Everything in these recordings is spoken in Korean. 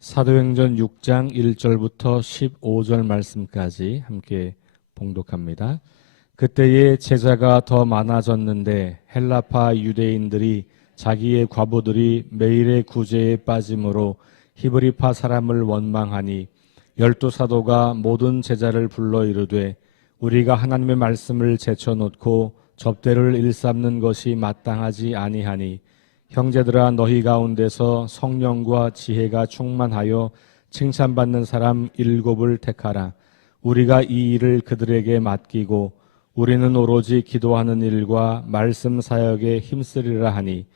사도행전 6장 1절부터 15절 말씀까지 함께 봉독합니다. 그때에 제자가 더 많아졌는데 헬라파 유대인들이 자기의 과부들이 매일의 구제에 빠짐으로 히브리파 사람을 원망하니 12사도가 모든 제자를 불러 이르되 우리가 하나님의 말씀을 제쳐놓고 접대를 일삼는 것이 마땅하지 아니하니 형제들아 너희 가운데서 성령과 지혜가 충만하여 칭찬받는 사람 7을 택하라. 우리가 이 일을 그들에게 맡기고 우리는 오로지 기도하는 일과 말씀 사역에 힘쓰리라 하니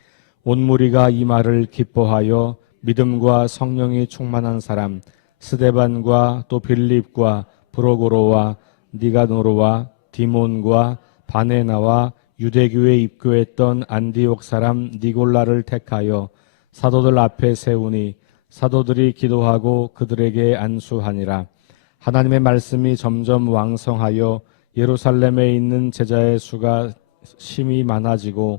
온 무리가 이 말을 기뻐하여 믿음과 성령이 충만한 사람 스데반과 또 빌립과 브로고로와 니가노로와 디몬과 바네나와 유대교에 입교했던 안디옥 사람 니골라를 택하여 사도들 앞에 세우니 사도들이 기도하고 그들에게 안수하니라. 하나님의 말씀이 점점 왕성하여 예루살렘에 있는 제자의 수가 심히 많아지고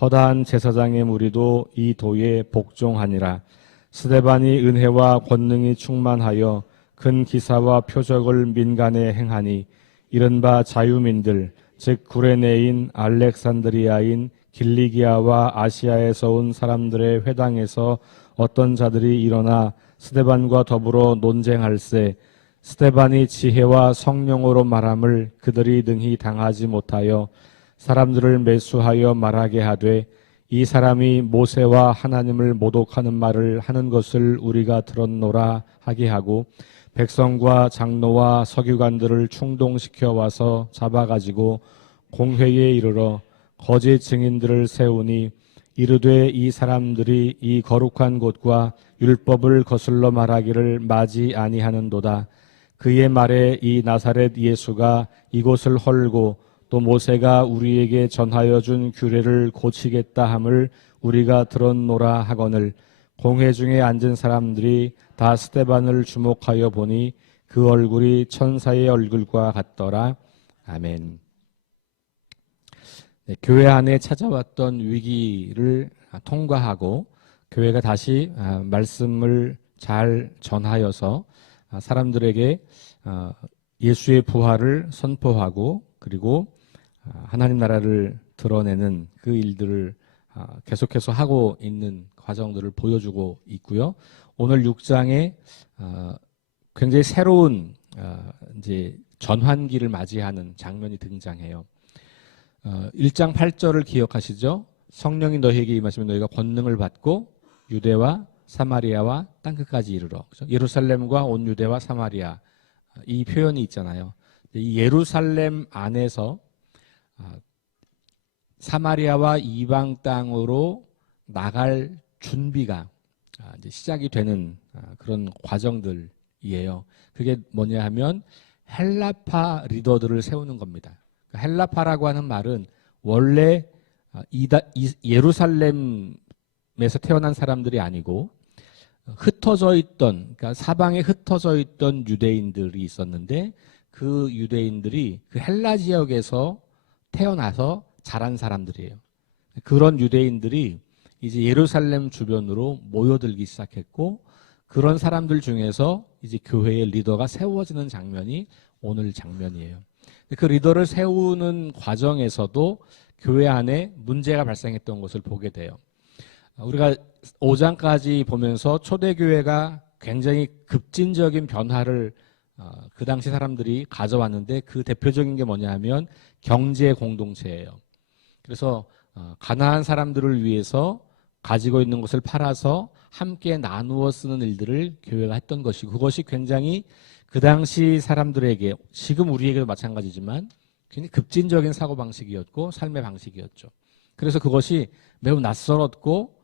허다한 제사장의 무리도 이 도에 복종하니라. 스데반이 은혜와 권능이 충만하여 큰 기사와 표적을 민간에 행하니 이른바 자유민들 즉 구레네인 알렉산드리아인 길리기아와 아시아에서 온 사람들의 회당에서 어떤 자들이 일어나 스데반과 더불어 논쟁할세 스데반이 지혜와 성령으로 말함을 그들이 능히 당하지 못하여 사람들을 매수하여 말하게 하되 이 사람이 모세와 하나님을 모독하는 말을 하는 것을 우리가 들었노라 하게 하고 백성과 장로와 서기관들을 충동시켜 와서 잡아가지고 공회에 이르러 거짓 증인들을 세우니 이르되 이 사람들이 이 거룩한 곳과 율법을 거슬러 말하기를 마지 아니하는도다. 그의 말에 이 나사렛 예수가 이곳을 헐고 또 모세가 우리에게 전하여 준 규례를 고치겠다 함을 우리가 들었노라 하거늘 공회 중에 앉은 사람들이 다 스데반을 주목하여 보니 그 얼굴이 천사의 얼굴과 같더라. 아멘. 네, 교회 안에 찾아왔던 위기를 통과하고 교회가 다시 말씀을 잘 전하여서 사람들에게 예수의 부활을 선포하고 그리고 하나님 나라를 드러내는 그 일들을 계속해서 하고 있는 과정들을 보여주고 있고요. 오늘 6장에 굉장히 새로운 이제 전환기를 맞이하는 장면이 등장해요. 1장 8절을 기억하시죠? 성령이 너희에게 임하시면 너희가 권능을 받고 유대와 사마리아와 땅끝까지 이르러. 그렇죠? 예루살렘과 온 유대와 사마리아 이 표현이 있잖아요. 이 예루살렘 안에서 사마리아와 이방 땅으로 나갈 준비가 이제 시작이 되는 그런 과정들이에요. 그게 뭐냐 하면 헬라파 리더들을 세우는 겁니다. 헬라파라고 하는 말은 원래 예루살렘에서 태어난 사람들이 아니고 흩어져 있던, 그러니까 사방에 흩어져 있던 유대인들이 있었는데 그 유대인들이 그 헬라 지역에서 태어나서 자란 사람들이에요. 그런 유대인들이 이제 예루살렘 주변으로 모여들기 시작했고 그런 사람들 중에서 이제 교회의 리더가 세워지는 장면이 오늘 장면이에요. 그 리더를 세우는 과정에서도 교회 안에 문제가 발생했던 것을 보게 돼요. 우리가 5장까지 보면서 초대교회가 굉장히 급진적인 변화를 그 당시 사람들이 가져왔는데 그 대표적인 게 뭐냐 하면 경제 공동체예요. 그래서 가난한 사람들을 위해서 가지고 있는 것을 팔아서 함께 나누어 쓰는 일들을 교회가 했던 것이고 그것이 굉장히 그 당시 사람들에게 지금 우리에게도 마찬가지지만 굉장히 급진적인 사고방식이었고 삶의 방식이었죠. 그래서 그것이 매우 낯설었고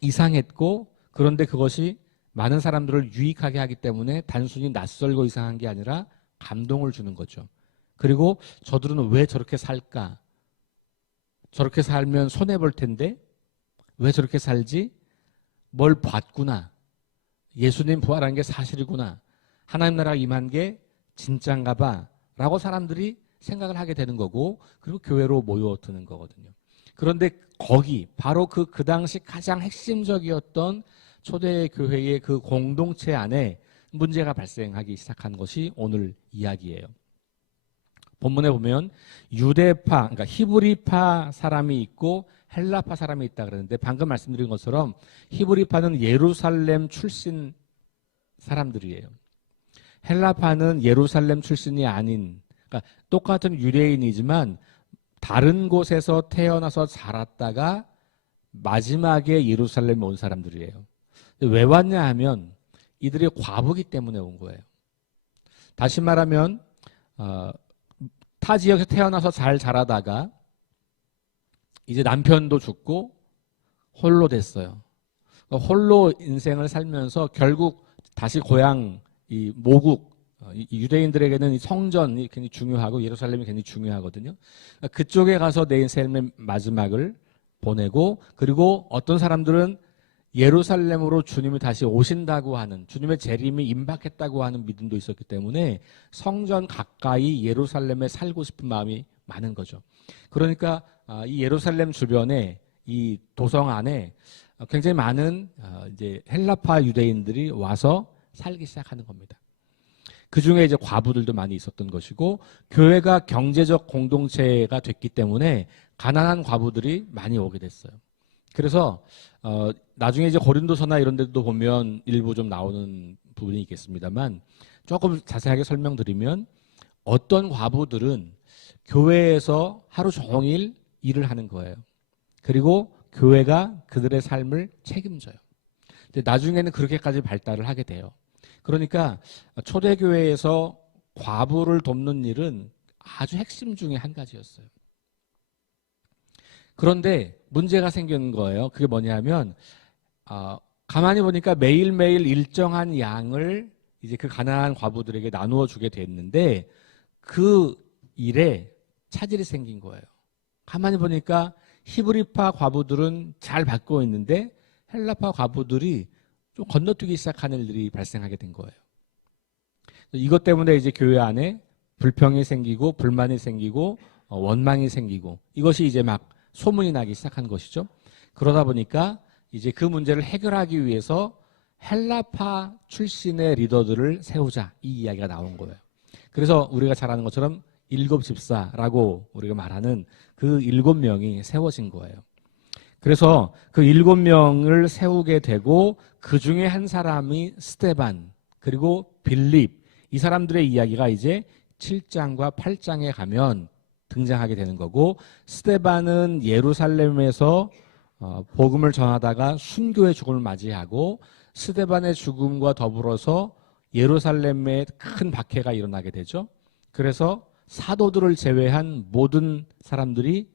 이상했고 그런데 그것이 많은 사람들을 유익하게 하기 때문에 단순히 낯설고 이상한 게 아니라 감동을 주는 거죠. 그리고 저들은 왜 저렇게 살까? 저렇게 살면 손해볼 텐데 왜 저렇게 살지? 뭘 봤구나. 예수님 부활한 게 사실이구나. 하나님 나라가 임한 게 진짠가 봐 라고 사람들이 생각을 하게 되는 거고 그리고 교회로 모여드는 거거든요. 그런데 거기 바로 그 당시 가장 핵심적이었던 초대교회의 그 공동체 안에 문제가 발생하기 시작한 것이 오늘 이야기예요. 본문에 보면 유대파, 그러니까 히브리파 사람이 있고 헬라파 사람이 있다 그러는데 방금 말씀드린 것처럼 히브리파는 예루살렘 출신 사람들이에요. 헬라파는 예루살렘 출신이 아닌, 그러니까 똑같은 유대인이지만 다른 곳에서 태어나서 자랐다가 마지막에 예루살렘에 온 사람들이에요. 왜 왔냐 하면 이들이 과부기 때문에 온 거예요. 다시 말하면 타 지역에서 태어나서 잘 자라다가 이제 남편도 죽고 홀로 됐어요. 홀로 인생을 살면서 결국 다시 고향 이 모국, 유대인들에게는 이 성전이 굉장히 중요하고 예루살렘이 굉장히 중요하거든요. 그쪽에 가서 내 인생의 마지막을 보내고, 그리고 어떤 사람들은 예루살렘으로 주님이 다시 오신다고 하는, 주님의 재림이 임박했다고 하는 믿음도 있었기 때문에 성전 가까이 예루살렘에 살고 싶은 마음이 많은 거죠. 그러니까 이 예루살렘 주변에 이 도성 안에 굉장히 많은 이제 헬라파 유대인들이 와서 살기 시작하는 겁니다. 그 중에 이제 과부들도 많이 있었던 것이고, 교회가 경제적 공동체가 됐기 때문에 가난한 과부들이 많이 오게 됐어요. 그래서 나중에 이제 고린도서나 이런 데도 보면 일부 좀 나오는 부분이 있겠습니다만, 조금 자세하게 설명드리면 어떤 과부들은 교회에서 하루 종일 일을 하는 거예요. 그리고 교회가 그들의 삶을 책임져요. 근데 나중에는 그렇게까지 발달을 하게 돼요. 그러니까 초대교회에서 과부를 돕는 일은 아주 핵심 중에 한 가지였어요. 그런데 문제가 생기는 거예요. 그게 뭐냐면 가만히 보니까 매일매일 일정한 양을 이제 그 가난한 과부들에게 나누어 주게 됐는데 그 일에 차질이 생긴 거예요. 가만히 보니까 히브리파 과부들은 잘 받고 있는데 헬라파 과부들이 좀 건너뛰기 시작하는 일들이 발생하게 된 거예요. 이것 때문에 이제 교회 안에 불평이 생기고 불만이 생기고 원망이 생기고 이것이 이제 막 소문이 나기 시작한 것이죠. 그러다 보니까 이제 그 문제를 해결하기 위해서 헬라파 출신의 리더들을 세우자, 이 이야기가 나온 거예요. 그래서 우리가 잘 아는 것처럼 일곱 집사라고 우리가 말하는 그 7명이 세워진 거예요. 그래서 그 7명을 세우게 되고 그 중에 한 사람이 스데반, 그리고 빌립, 이 사람들의 이야기가 이제 7장과 8장에 가면 등장하게 되는 거고, 스데반은 예루살렘에서 복음을 전하다가 순교의 죽음을 맞이하고 스데반의 죽음과 더불어서 예루살렘에 큰 박해가 일어나게 되죠. 그래서 사도들을 제외한 모든 사람들이,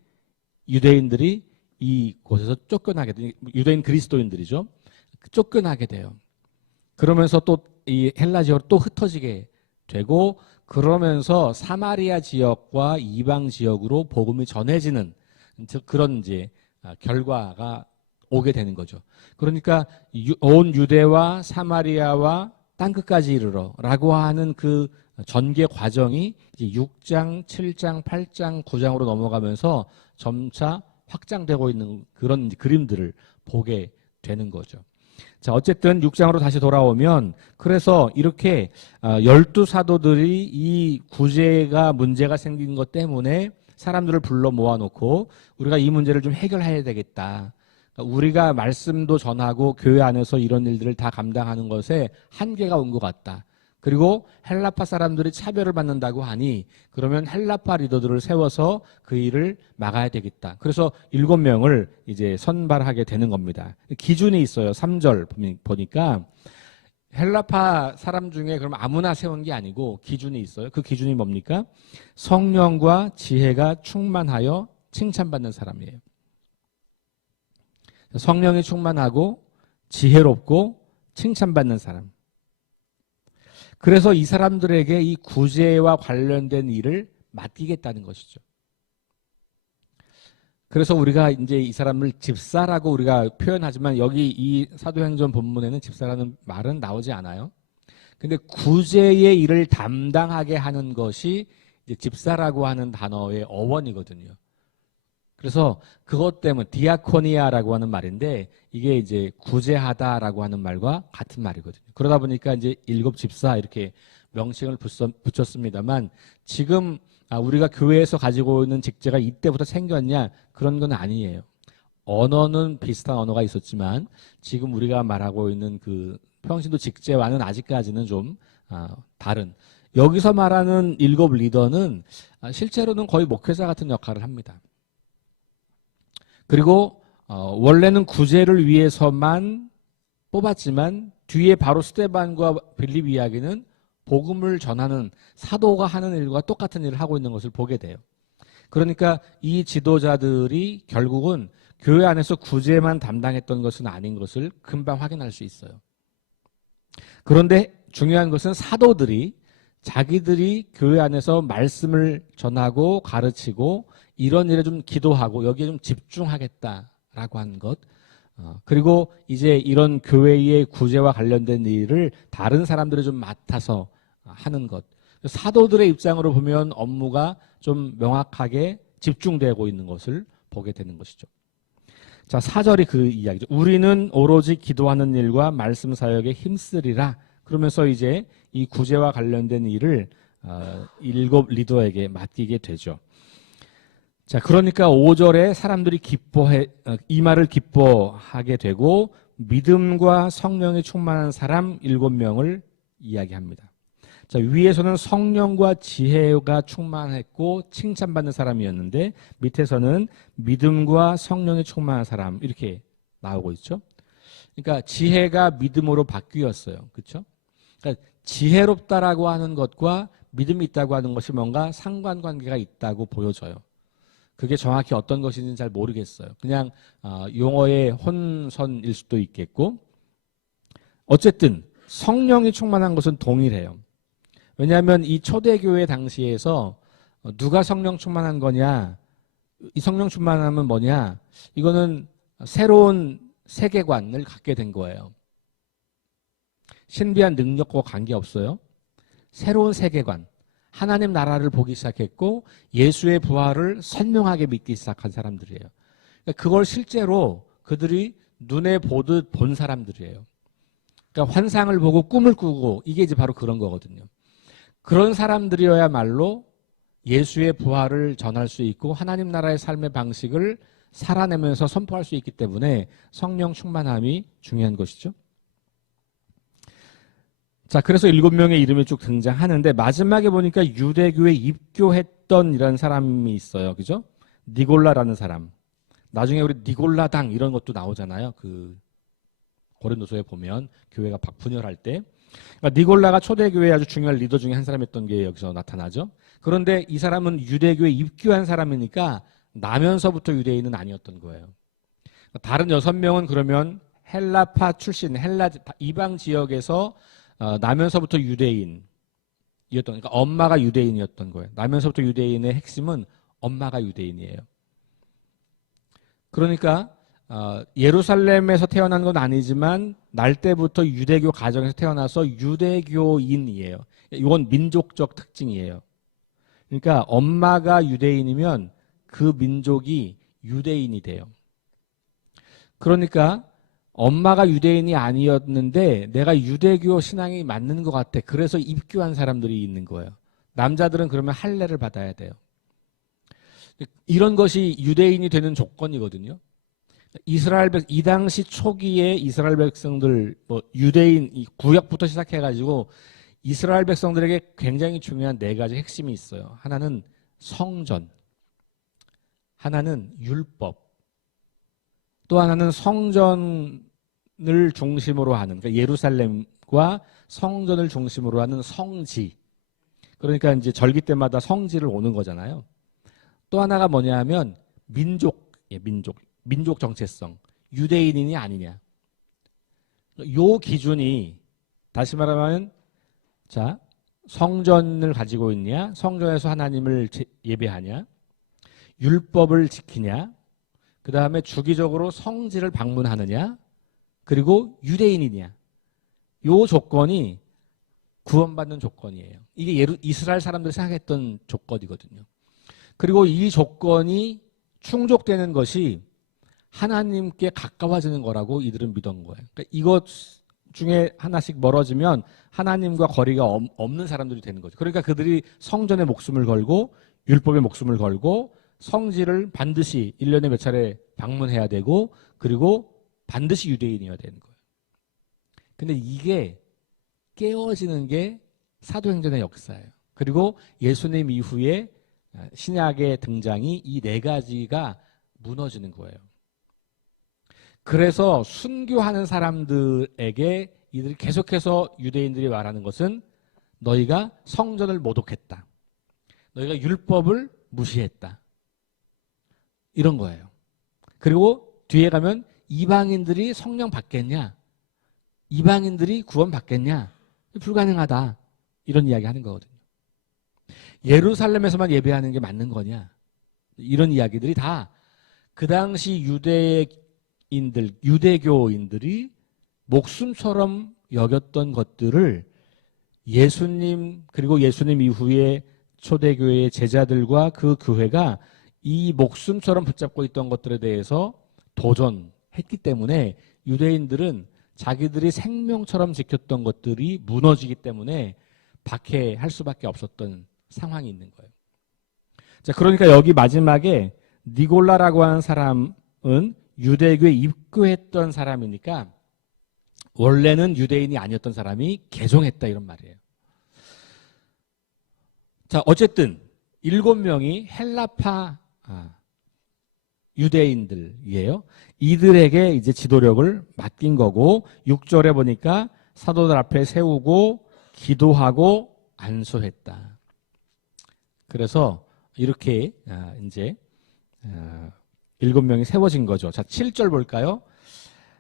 유대인들이 이곳에서 쫓겨나게 돼요. 유대인 그리스도인들이죠. 쫓겨나게 돼요. 그러면서 또 이 헬라 지역으로 또 흩어지게 되고, 그러면서 사마리아 지역과 이방 지역으로 복음이 전해지는 그런 이제 결과가 오게 되는 거죠. 그러니까 온 유대와 사마리아와 땅끝까지 이르러라고 하는 그 전개 과정이 이제 6장, 7장, 8장, 9장으로 넘어가면서 점차 확장되고 있는 그런 그림들을 보게 되는 거죠. 자, 어쨌든 6장으로 다시 돌아오면, 그래서 이렇게 12사도들이 이 구제가 문제가 생긴 것 때문에 사람들을 불러 모아놓고 우리가 이 문제를 좀 해결해야 되겠다. 그러니까 우리가 말씀도 전하고 교회 안에서 이런 일들을 다 감당하는 것에 한계가 온 것 같다. 그리고 헬라파 사람들이 차별을 받는다고 하니 그러면 헬라파 리더들을 세워서 그 일을 막아야 되겠다. 그래서 7명을 이제 선발하게 되는 겁니다. 기준이 있어요. 3절 보니까 헬라파 사람 중에 그럼 아무나 세운 게 아니고 기준이 있어요. 그 기준이 뭡니까? 성령과 지혜가 충만하여 칭찬받는 사람이에요. 성령이 충만하고 지혜롭고 칭찬받는 사람. 그래서 이 사람들에게 이 구제와 관련된 일을 맡기겠다는 것이죠. 그래서 우리가 이제 이 사람을 집사라고 우리가 표현하지만 여기 이 사도행전 본문에는 집사라는 말은 나오지 않아요. 근데 구제의 일을 담당하게 하는 것이 이제 집사라고 하는 단어의 어원이거든요. 그래서 그것 때문에 디아코니아라고 하는 말인데 이게 이제 구제하다라고 하는 말과 같은 말이거든요. 그러다 보니까 이제 일곱 집사 이렇게 명칭을 붙였습니다만 지금 우리가 교회에서 가지고 있는 직제가 이때부터 생겼냐 그런 건 아니에요. 언어는 비슷한 언어가 있었지만 지금 우리가 말하고 있는 그 평신도 직제와는 아직까지는 좀 다른. 여기서 말하는 일곱 리더는 실제로는 거의 목회자 같은 역할을 합니다. 그리고 원래는 구제를 위해서만 뽑았지만 뒤에 바로 스데반과 빌립 이야기는 복음을 전하는 사도가 하는 일과 똑같은 일을 하고 있는 것을 보게 돼요. 그러니까 이 지도자들이 결국은 교회 안에서 구제만 담당했던 것은 아닌 것을 금방 확인할 수 있어요. 그런데 중요한 것은 사도들이 자기들이 교회 안에서 말씀을 전하고 가르치고 이런 일에 좀 기도하고 여기에 좀 집중하겠다라고 하는 것. 그리고 이제 이런 교회의 구제와 관련된 일을 다른 사람들이 좀 맡아서 하는 것. 사도들의 입장으로 보면 업무가 좀 명확하게 집중되고 있는 것을 보게 되는 것이죠. 자, 4절이 그 이야기죠. 우리는 오로지 기도하는 일과 말씀 사역에 힘쓰리라. 그러면서 이제 이 구제와 관련된 일을 일곱 리더에게 맡기게 되죠. 자, 그러니까 5절에 사람들이 이 말을 기뻐하게 되고 믿음과 성령이 충만한 사람 7명을 이야기합니다. 자, 위에서는 성령과 지혜가 충만했고 칭찬받는 사람이었는데 밑에서는 믿음과 성령이 충만한 사람 이렇게 나오고 있죠. 그러니까 지혜가 믿음으로 바뀌었어요. 그렇죠? 그러니까 지혜롭다라고 하는 것과 믿음이 있다고 하는 것이 뭔가 상관관계가 있다고 보여져요. 그게 정확히 어떤 것인지는 잘 모르겠어요. 그냥 용어의 혼선일 수도 있겠고 어쨌든 성령이 충만한 것은 동일해요. 왜냐하면 이 초대교회 당시에서 누가 성령 충만한 거냐, 이 성령 충만함은 뭐냐, 이거는 새로운 세계관을 갖게 된 거예요. 신비한 능력과 관계없어요. 새로운 세계관, 하나님 나라를 보기 시작했고 예수의 부활을 선명하게 믿기 시작한 사람들이에요. 그러니까 그걸 실제로 그들이 눈에 보듯 본 사람들이에요. 그러니까 환상을 보고 꿈을 꾸고 이게 이제 바로 그런 거거든요. 그런 사람들이어야말로 예수의 부활을 전할 수 있고 하나님 나라의 삶의 방식을 살아내면서 선포할 수 있기 때문에 성령 충만함이 중요한 것이죠. 자, 그래서 7명의 이름이 쭉 등장하는데 마지막에 보니까 유대교에 입교했던 이런 사람이 있어요. 그죠? 니골라라는 사람. 나중에 우리 니골라당 이런 것도 나오잖아요. 그 고린도서에 보면 교회가 분열할 때. 그러니까 니골라가 초대교회의 아주 중요한 리더 중에 한 사람이었던 게 여기서 나타나죠. 그런데 이 사람은 유대교에 입교한 사람이니까 나면서부터 유대인은 아니었던 거예요. 다른 6명은 그러면 헬라파 출신, 이방 지역에서 나면서부터 유대인이었던, 그러니까 엄마가 유대인이었던 거예요. 나면서부터 유대인의 핵심은 엄마가 유대인이에요. 그러니까 예루살렘에서 태어난 건 아니지만 날 때부터 유대교 가정에서 태어나서 유대교인이에요. 이건 민족적 특징이에요. 그러니까 엄마가 유대인이면 그 민족이 유대인이 돼요. 그러니까 엄마가 유대인이 아니었는데 내가 유대교 신앙이 맞는 것 같아. 그래서 입교한 사람들이 있는 거예요. 남자들은 그러면 할례를 받아야 돼요. 이런 것이 유대인이 되는 조건이거든요. 이 당시 초기에 이스라엘 백성들, 유대인, 구약부터 시작해가지고 이스라엘 백성들에게 굉장히 중요한 4가지 핵심이 있어요. 하나는 성전, 하나는 율법, 또 하나는 성전을 중심으로 하는, 그러니까 예루살렘과 성전을 중심으로 하는 성지. 그러니까 이제 절기 때마다 성지를 오는 거잖아요. 또 하나가 뭐냐 하면 민족 정체성, 유대인이니 아니냐. 요 기준이 다시 말하면 자, 성전을 가지고 있냐, 성전에서 하나님을 예배하냐, 율법을 지키냐, 그 다음에 주기적으로 성지를 방문하느냐, 그리고 유대인이냐. 요 조건이 구원받는 조건이에요. 이게 이스라엘 사람들이 생각했던 조건이거든요. 그리고 이 조건이 충족되는 것이 하나님께 가까워지는 거라고 이들은 믿은 거예요. 그러니까 이것 중에 하나씩 멀어지면 하나님과 거리가 없는 사람들이 되는 거죠. 그러니까 그들이 성전에 목숨을 걸고 율법에 목숨을 걸고 성지를 반드시 1년에 몇 차례 방문해야 되고 그리고 반드시 유대인이어야 되는 거예요. 근데 이게 깨어지는 게 사도행전의 역사예요. 그리고 예수님 이후에 신약의 등장이 이 네 가지가 무너지는 거예요. 그래서 순교하는 사람들에게 이들이 계속해서 유대인들이 말하는 것은 너희가 성전을 모독했다. 너희가 율법을 무시했다. 이런 거예요. 그리고 뒤에 가면 이방인들이 성령 받겠냐? 이방인들이 구원 받겠냐? 불가능하다. 이런 이야기 하는 거거든요. 예루살렘에서만 예배하는 게 맞는 거냐? 이런 이야기들이 다 그 당시 유대교인들이 목숨처럼 여겼던 것들을 예수님 그리고 예수님 이후에 초대교회의 제자들과 그 교회가 이 목숨처럼 붙잡고 있던 것들에 대해서 도전했기 때문에 유대인들은 자기들이 생명처럼 지켰던 것들이 무너지기 때문에 박해할 수밖에 없었던 상황이 있는 거예요. 자, 그러니까 여기 마지막에 니골라라고 하는 사람은 유대교에 입교했던 사람이니까 원래는 유대인이 아니었던 사람이 개종했다 이런 말이에요. 자, 어쨌든 7명이 헬라파 유대인들이에요. 이들에게 이제 지도력을 맡긴 거고 6절에 보니까 사도들 앞에 세우고 기도하고 안수했다. 그래서 이렇게 이제 7명이 세워진 거죠. 자, 7절 볼까요?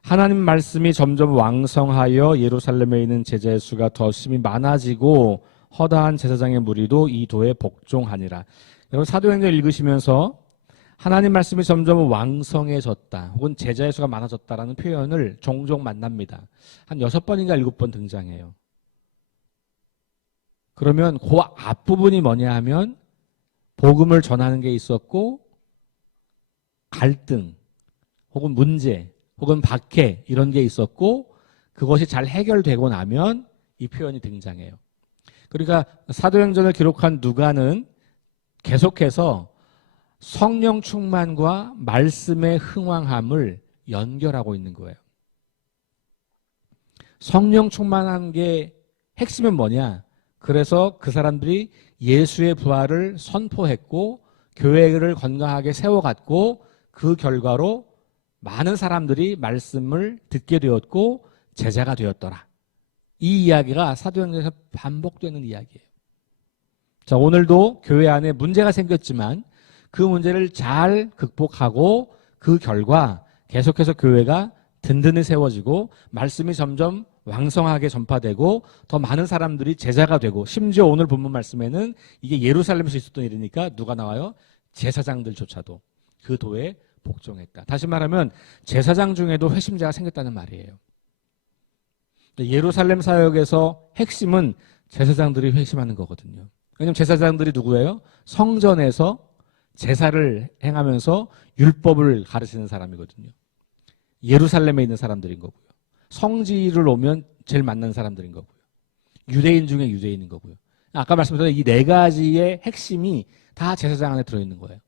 하나님 말씀이 점점 왕성하여 예루살렘에 있는 제자의 수가 더 심히 많아지고 허다한 제사장의 무리도 이 도에 복종하니라. 여러분 사도행전 읽으시면서 하나님 말씀이 점점 왕성해졌다 혹은 제자의 수가 많아졌다라는 표현을 종종 만납니다. 한 6번인가 7번 등장해요. 그러면 그 앞부분이 뭐냐 하면 복음을 전하는 게 있었고 갈등 혹은 문제 혹은 박해 이런 게 있었고 그것이 잘 해결되고 나면 이 표현이 등장해요. 그러니까 사도행전을 기록한 누가는 계속해서 성령 충만과 말씀의 흥왕함을 연결하고 있는 거예요. 성령 충만한 게 핵심은 뭐냐? 그래서 그 사람들이 예수의 부활을 선포했고 교회를 건강하게 세워갔고 그 결과로 많은 사람들이 말씀을 듣게 되었고 제자가 되었더라. 이 이야기가 사도행전에서 반복되는 이야기예요. 자, 오늘도 교회 안에 문제가 생겼지만 그 문제를 잘 극복하고 그 결과 계속해서 교회가 든든히 세워지고 말씀이 점점 왕성하게 전파되고 더 많은 사람들이 제자가 되고 심지어 오늘 본문 말씀에는 이게 예루살렘에서 있었던 일이니까 누가 나와요? 제사장들조차도 그 도에 복종했다. 다시 말하면 제사장 중에도 회심자가 생겼다는 말이에요. 예루살렘 사역에서 핵심은 제사장들이 회심하는 거거든요. 왜냐하면 제사장들이 누구예요? 성전에서 제사를 행하면서 율법을 가르치는 사람이거든요. 예루살렘에 있는 사람들인 거고요. 성지를 오면 제일 만난 사람들인 거고요. 유대인 중에 유대인인 거고요. 아까 말씀드린 이 네 가지의 핵심이 다 제사장 안에 들어있는 거예요.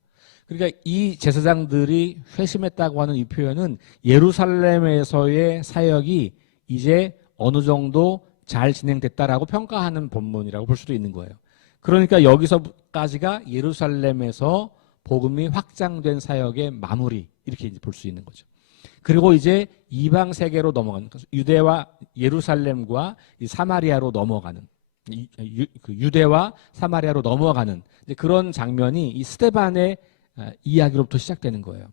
그러니까 이 제사장들이 회심했다고 하는 이 표현은 예루살렘에서의 사역이 이제 어느 정도 잘 진행됐다라고 평가하는 본문이라고 볼 수도 있는 거예요. 그러니까 여기서까지가 예루살렘에서 복음이 확장된 사역의 마무리 이렇게 볼 수 있는 거죠. 그리고 이제 이방 세계로 넘어가는 유대와 예루살렘과 이 사마리아로 넘어가는 유대와 사마리아로 넘어가는 그런 장면이 이 스데반의 이야기로부터 시작되는 거예요.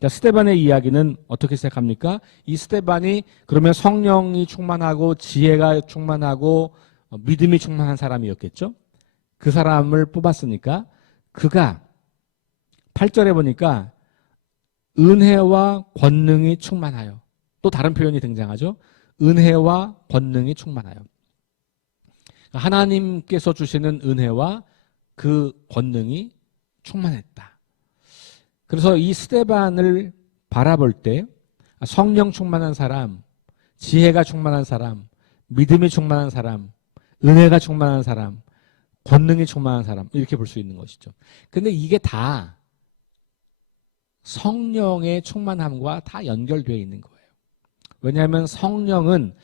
자, 스데반의 이야기는 어떻게 시작합니까? 이 스데반이 그러면 성령이 충만하고 지혜가 충만하고 믿음이 충만한 사람이었겠죠? 그 사람을 뽑았으니까 그가 8절에 보니까 은혜와 권능이 충만하여 또 다른 표현이 등장하죠. 은혜와 권능이 충만하여 하나님께서 주시는 은혜와 그 권능이 충만했다. 그래서 이 스데반을 바라볼 때 성령 충만한 사람, 지혜가 충만한 사람, 믿음이 충만한 사람, 은혜가 충만한 사람, 권능이 충만한 사람 이렇게 볼 수 있는 것이죠. 근데 이게 다 성령의 충만함과 다 연결되어 있는 거예요. 왜냐하면 성령은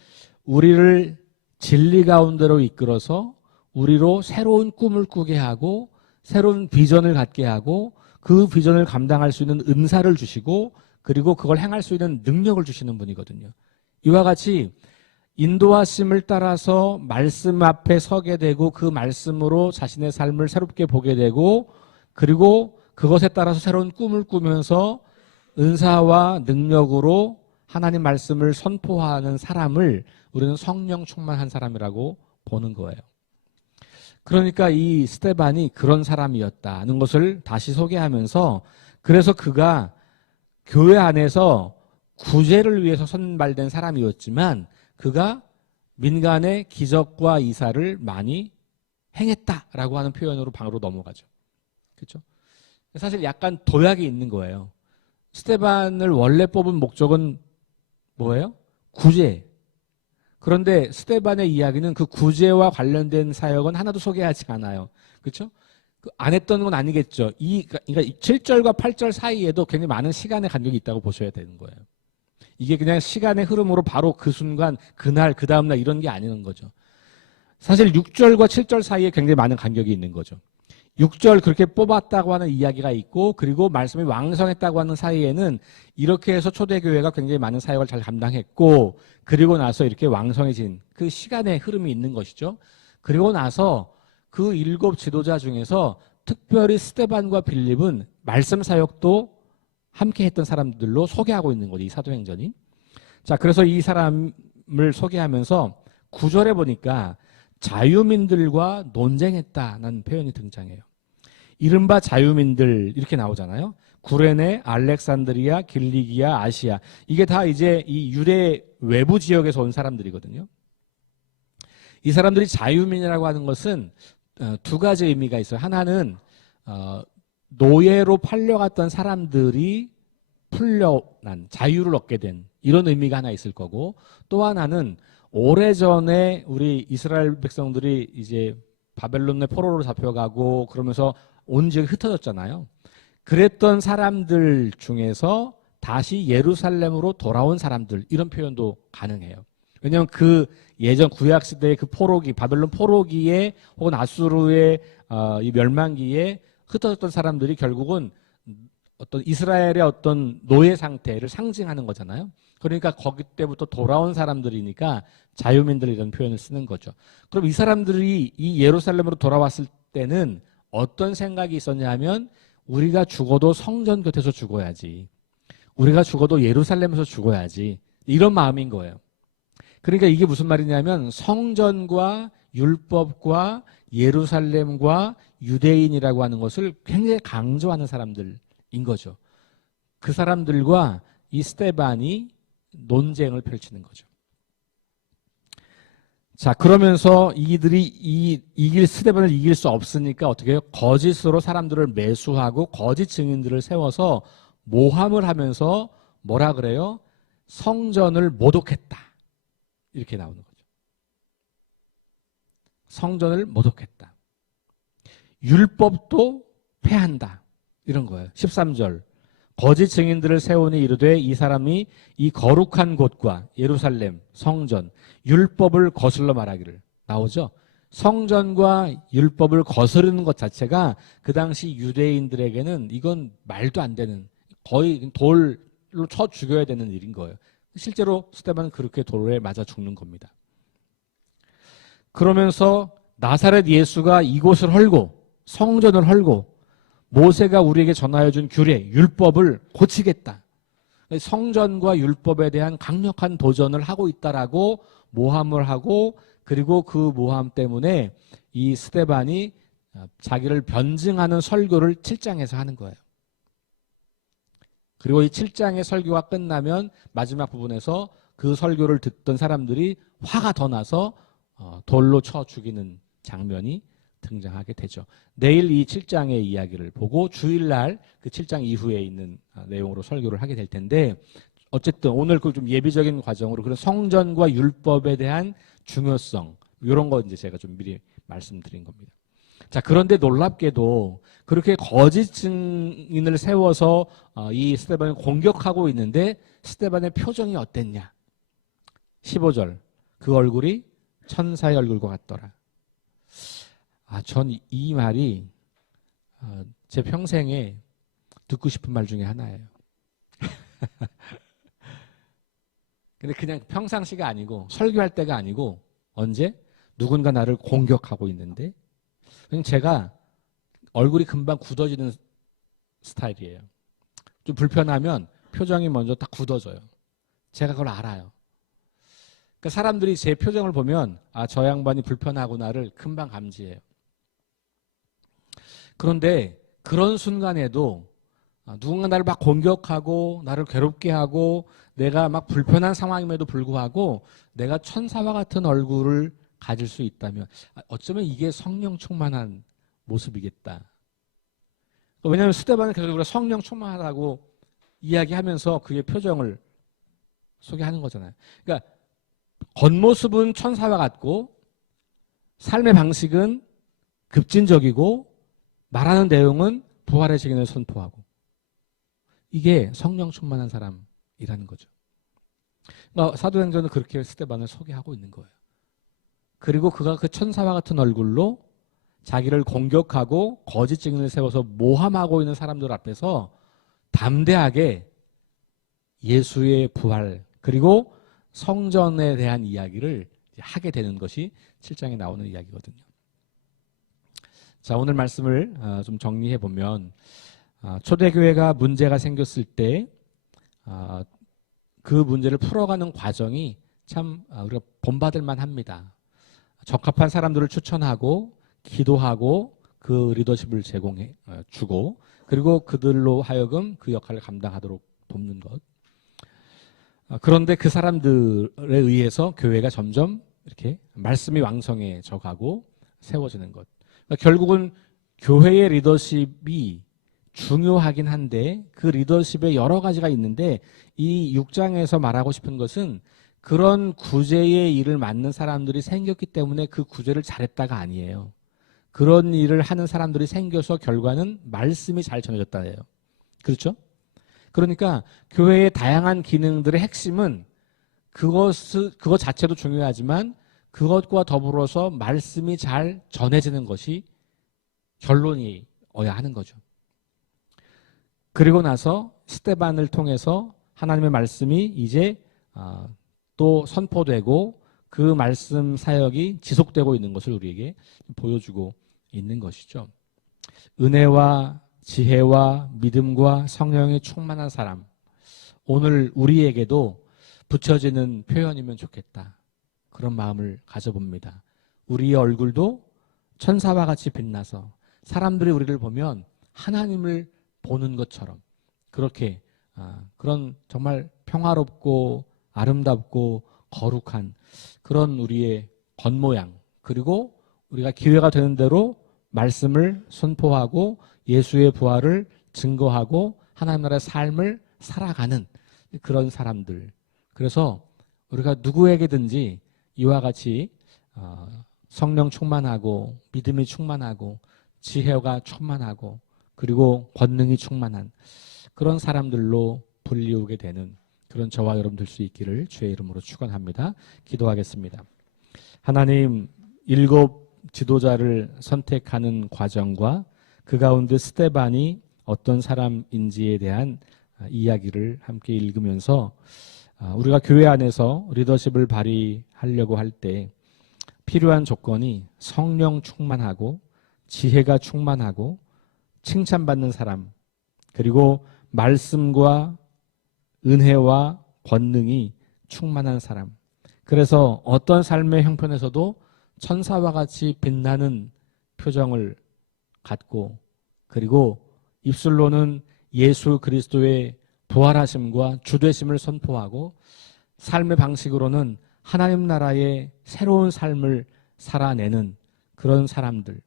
우리를 진리 가운데로 이끌어서 우리로 새로운 꿈을 꾸게 하고 새로운 비전을 갖게 하고 그 비전을 감당할 수 있는 은사를 주시고 그리고 그걸 행할 수 있는 능력을 주시는 분이거든요. 이와 같이 인도하심을 따라서 말씀 앞에 서게 되고 그 말씀으로 자신의 삶을 새롭게 보게 되고 그리고 그것에 따라서 새로운 꿈을 꾸면서 은사와 능력으로 하나님 말씀을 선포하는 사람을 우리는 성령 충만한 사람이라고 보는 거예요. 그러니까 이 스데반이 그런 사람이었다는 것을 다시 소개하면서 그래서 그가 교회 안에서 구제를 위해서 선발된 사람이었지만 그가 민간의 기적과 이사를 많이 행했다라고 하는 표현으로 방으로 넘어가죠. 그렇죠? 사실 약간 도약이 있는 거예요. 스데반을 원래 뽑은 목적은 뭐예요? 구제. 그런데 스데반의 이야기는 그 구제와 관련된 사역은 하나도 소개하지 않아요. 그렇죠? 안 했던 건 아니겠죠. 그러니까 7절과 8절 사이에도 굉장히 많은 시간의 간격이 있다고 보셔야 되는 거예요. 이게 그냥 시간의 흐름으로 바로 그 순간, 그날, 그 다음날 이런 게 아니는 거죠. 사실 6절과 7절 사이에 굉장히 많은 간격이 있는 거죠. 6절 그렇게 뽑았다고 하는 이야기가 있고 그리고 말씀이 왕성했다고 하는 사이에는 이렇게 해서 초대교회가 굉장히 많은 사역을 잘 감당했고 그리고 나서 이렇게 왕성해진 그 시간의 흐름이 있는 것이죠. 그리고 나서 그 7 지도자 중에서 특별히 스데반과 빌립은 말씀 사역도 함께 했던 사람들로 소개하고 있는 거죠. 이 사도행전이. 자, 그래서 이 사람을 소개하면서 9절에 보니까 자유민들과 논쟁했다는 표현이 등장해요. 이른바 자유민들 이렇게 나오잖아요. 구레네, 알렉산드리아, 길리기아, 아시아. 이게 다 이제 이 유대 외부 지역에서 온 사람들이거든요. 이 사람들이 자유민이라고 하는 것은 두 가지 의미가 있어요. 하나는 노예로 팔려갔던 사람들이 풀려난 자유를 얻게 된 이런 의미가 하나 있을 거고 또 하나는 오래전에 우리 이스라엘 백성들이 이제 바벨론의 포로로 잡혀가고 그러면서 온 지역이 흩어졌잖아요. 그랬던 사람들 중에서 다시 예루살렘으로 돌아온 사람들 이런 표현도 가능해요. 왜냐하면 그 예전 구약시대의 그 포로기 바벨론 포로기에 혹은 아수르의 이 멸망기에 흩어졌던 사람들이 결국은 어떤 이스라엘의 어떤 노예 상태를 상징하는 거잖아요. 그러니까 거기 때부터 돌아온 사람들이니까 자유민들 이런 표현을 쓰는 거죠. 그럼 이 사람들이 이 예루살렘으로 돌아왔을 때는 어떤 생각이 있었냐 하면 우리가 죽어도 성전 곁에서 죽어야지. 우리가 죽어도 예루살렘에서 죽어야지. 이런 마음인 거예요. 그러니까 이게 무슨 말이냐면 성전과 율법과 예루살렘과 유대인이라고 하는 것을 굉장히 강조하는 사람들인 거죠. 그 사람들과 이 스데반이 논쟁을 펼치는 거죠. 자, 그러면서 이들이 이길 스데반을 이길 수 없으니까 어떻게 해요? 거짓으로 사람들을 매수하고 거짓 증인들을 세워서 모함을 하면서 뭐라 그래요? 성전을 모독했다. 이렇게 나오는 거죠. 성전을 모독했다. 율법도 폐한다. 이런 거예요. 13절. 거짓 증인들을 세우니 이르되 이 사람이 이 거룩한 곳과 예루살렘, 성전, 율법을 거슬러 말하기를. 나오죠? 성전과 율법을 거스르는 것 자체가 그 당시 유대인들에게는 이건 말도 안 되는 거의 돌로 쳐 죽여야 되는 일인 거예요. 실제로 스데반은 그렇게 돌에 맞아 죽는 겁니다. 그러면서 나사렛 예수가 이곳을 헐고 성전을 헐고 모세가 우리에게 전하여 준 규례, 율법을 고치겠다. 성전과 율법에 대한 강력한 도전을 하고 있다라고 모함을 하고 그리고 그 모함 때문에 이 스데반이 자기를 변증하는 설교를 7장에서 하는 거예요. 그리고 이 7장의 설교가 끝나면 마지막 부분에서 그 설교를 듣던 사람들이 화가 더 나서 돌로 쳐 죽이는 장면이 등장하게 되죠. 내일 이 7장의 이야기를 보고 주일날 그 7장 이후에 있는 내용으로 설교를 하게 될 텐데, 어쨌든 오늘 그 좀 예비적인 과정으로 그런 성전과 율법에 대한 중요성, 이런 거 이제 제가 좀 미리 말씀드린 겁니다. 자, 그런데 놀랍게도 그렇게 거짓 증인을 세워서 이 스데반을 공격하고 있는데 스데반의 표정이 어땠냐? 15절, 그 얼굴이 천사의 얼굴과 같더라. 전 이 말이 제 평생에 듣고 싶은 말 중에 하나예요. 근데 그냥 평상시가 아니고 설교할 때가 아니고 언제? 누군가 나를 공격하고 있는데 그냥 제가 얼굴이 금방 굳어지는 스타일이에요. 좀 불편하면 표정이 먼저 딱 굳어져요. 제가 그걸 알아요. 그러니까 사람들이 제 표정을 보면 저 양반이 불편하구나를 금방 감지해요. 그런데 그런 순간에도 누군가 나를 막 공격하고 나를 괴롭게 하고 내가 막 불편한 상황임에도 불구하고 내가 천사와 같은 얼굴을 가질 수 있다면 어쩌면 이게 성령 충만한 모습이겠다. 왜냐하면 스데반은 계속 우리가 성령 충만하다고 이야기하면서 그의 표정을 소개하는 거잖아요. 그러니까 겉모습은 천사와 같고 삶의 방식은 급진적이고 말하는 내용은 부활의 증인을 선포하고, 이게 성령 충만한 사람이라는 거죠. 그러니까 사도행전은 그렇게 스데반을 소개하고 있는 거예요. 그리고 그가 그 천사와 같은 얼굴로 자기를 공격하고 거짓 증인을 세워서 모함하고 있는 사람들 앞에서 담대하게 예수의 부활 그리고 성전에 대한 이야기를 하게 되는 것이 7장에 나오는 이야기거든요. 자, 오늘 말씀을 좀 정리해 보면 초대교회가 문제가 생겼을 때 그 문제를 풀어가는 과정이 참 우리가 본받을 만합니다. 적합한 사람들을 추천하고 기도하고 그 리더십을 제공해 주고 그리고 그들로 하여금 그 역할을 감당하도록 돕는 것. 그런데 그 사람들에 의해서 교회가 점점 이렇게 말씀이 왕성해져 가고 세워지는 것. 그러니까 결국은 교회의 리더십이 중요하긴 한데 그 리더십에 여러 가지가 있는데 이 6장에서 말하고 싶은 것은 그런 구제의 일을 맡는 사람들이 생겼기 때문에 그 구제를 잘했다가 아니에요. 그런 일을 하는 사람들이 생겨서 결과는 말씀이 잘 전해졌다예요. 그렇죠? 그러니까 교회의 다양한 기능들의 핵심은 그것 자체도 중요하지만 그것과 더불어서 말씀이 잘 전해지는 것이 결론이어야 하는 거죠. 그리고 나서 스데반을 통해서 하나님의 말씀이 이제 또 선포되고 그 말씀 사역이 지속되고 있는 것을 우리에게 보여주고 있는 것이죠. 은혜와 지혜와 믿음과 성령이 충만한 사람, 오늘 우리에게도 붙여지는 표현이면 좋겠다. 그런 마음을 가져봅니다. 우리의 얼굴도 천사와 같이 빛나서 사람들이 우리를 보면 하나님을 보는 것처럼 그렇게 그런 정말 평화롭고 아름답고 거룩한 그런 우리의 겉모양, 그리고 우리가 기회가 되는 대로 말씀을 선포하고 예수의 부활을 증거하고 하나님 나라의 삶을 살아가는 그런 사람들. 그래서 우리가 누구에게든지 이와 같이 성령 충만하고 믿음이 충만하고 지혜가 충만하고 그리고 권능이 충만한 그런 사람들로 불리우게 되는 그런 저와 여러분 될 수 있기를 주의 이름으로 축원합니다. 기도하겠습니다. 하나님, 7 지도자를 선택하는 과정과 그 가운데 스데반이 어떤 사람인지에 대한 이야기를 함께 읽으면서 우리가 교회 안에서 리더십을 발휘하려고 할 때 필요한 조건이 성령 충만하고 지혜가 충만하고 칭찬받는 사람, 그리고 말씀과 은혜와 권능이 충만한 사람. 그래서 어떤 삶의 형편에서도 천사와 같이 빛나는 표정을 갖고, 그리고 입술로는 예수 그리스도의 부활하심과 주되심을 선포하고 삶의 방식으로는 하나님 나라의 새로운 삶을 살아내는 그런 사람들.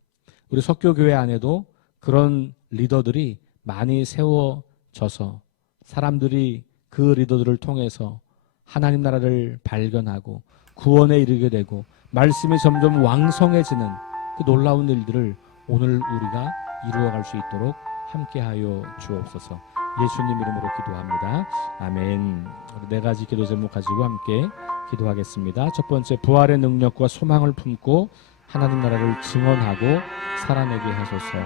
우리 석교교회 안에도 그런 리더들이 많이 세워져서 사람들이 그 리더들을 통해서 하나님 나라를 발견하고 구원에 이르게 되고 말씀이 점점 왕성해지는 그 놀라운 일들을 오늘 우리가 이루어갈 수 있도록 함께하여 주옵소서. 예수님 이름으로 기도합니다. 아멘. 우리 네 가지 기도 제목 가지고 함께 기도하겠습니다. 첫 번째, 부활의 능력과 소망을 품고 하나님 나라를 증언하고 살아내게 하소서.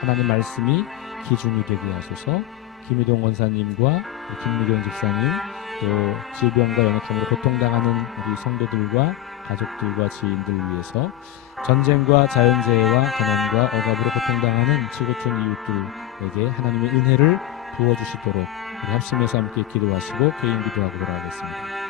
하나님 말씀이 기준이 되게 하소서. 김희동 권사님과 김미경 집사님, 또 질병과 연약함으로 고통당하는 우리 성도들과 가족들과 지인들 위해서 전쟁과 자연재해와 가난과 억압으로 고통당하는 지구촌 이웃들에게 하나님의 은혜를 부어주시도록 우리 합심해서 함께 기도하시고 개인 기도하고 돌아가겠습니다.